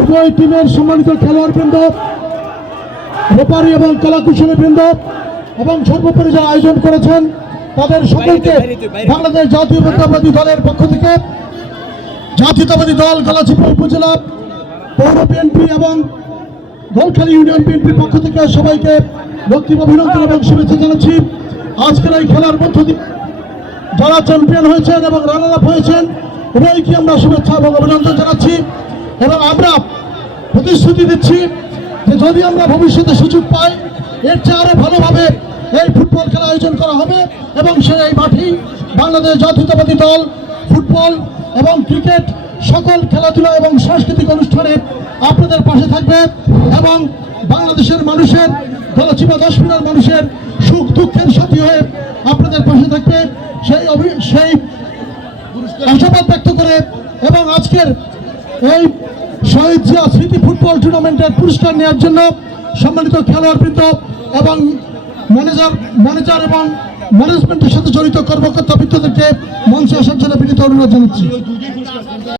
উভয় টিমের সম্মানিত খেলোয়াড় বৃন্দ রেপারি এবং কলাকুশলী বৃন্দ এবং সর্বোপরি যারা আয়োজন করেছেন তাদের সকলকে বাংলাদেশ জাতীয় জাতীয়তাবাদী দলের পক্ষ থেকে জাতীয়তাবাদী দল গলাচিপা উপজেলা পৌর বিএনপি এবং গোলখালী ইউনিয়ন বিএনপির পক্ষ থেকে সবাইকে রক্তিম অভিনন্দন এবং শুভেচ্ছা জানাচ্ছি। আজকের এই খেলার মধ্য দিয়ে যারা চ্যাম্পিয়ন হয়েছেন এবং রানার আপ হয়েছেন উভয়কে আমরা শুভেচ্ছা এবং অভিনন্দন জানাচ্ছি। এবং আমরা প্রতিশ্রুতি দিচ্ছি যে যদি আমরা ভবিষ্যতে সুযোগ পাই, এর চেয়ে আরও ভালোভাবে এই ফুটবল খেলা আয়োজন করা হবে এবং সে এই মাঠেই বাংলাদেশ জাতীয়তাবাদী দল, ফুটবল এবং ক্রিকেট সকল খেলাধুলা এবং সাংস্কৃতিক অনুষ্ঠানে আপনাদের পাশে থাকবে এবং বাংলাদেশের মানুষের গলচিপা দশ মিনার মানুষের সুখ দুঃখের সাথী হয়ে আপনাদের পাশে থাকবে। সেই সেই আশাবাদ ব্যক্ত করে এবং আজকের এই শহীদ জিয়া স্মৃতি ফুটবল টুর্নামেন্টের পুরস্কার নেওয়ার জন্য সম্মানিত খেলোয়াড়বৃন্দ এবং ম্যানেজার ম্যানেজার এবং ম্যানেজমেন্টের সাথে জড়িত কর্মকর্তা বৃত্তদেরকে মঞ্চে আসার জন্য বিনীত অনুরোধ জানাচ্ছি।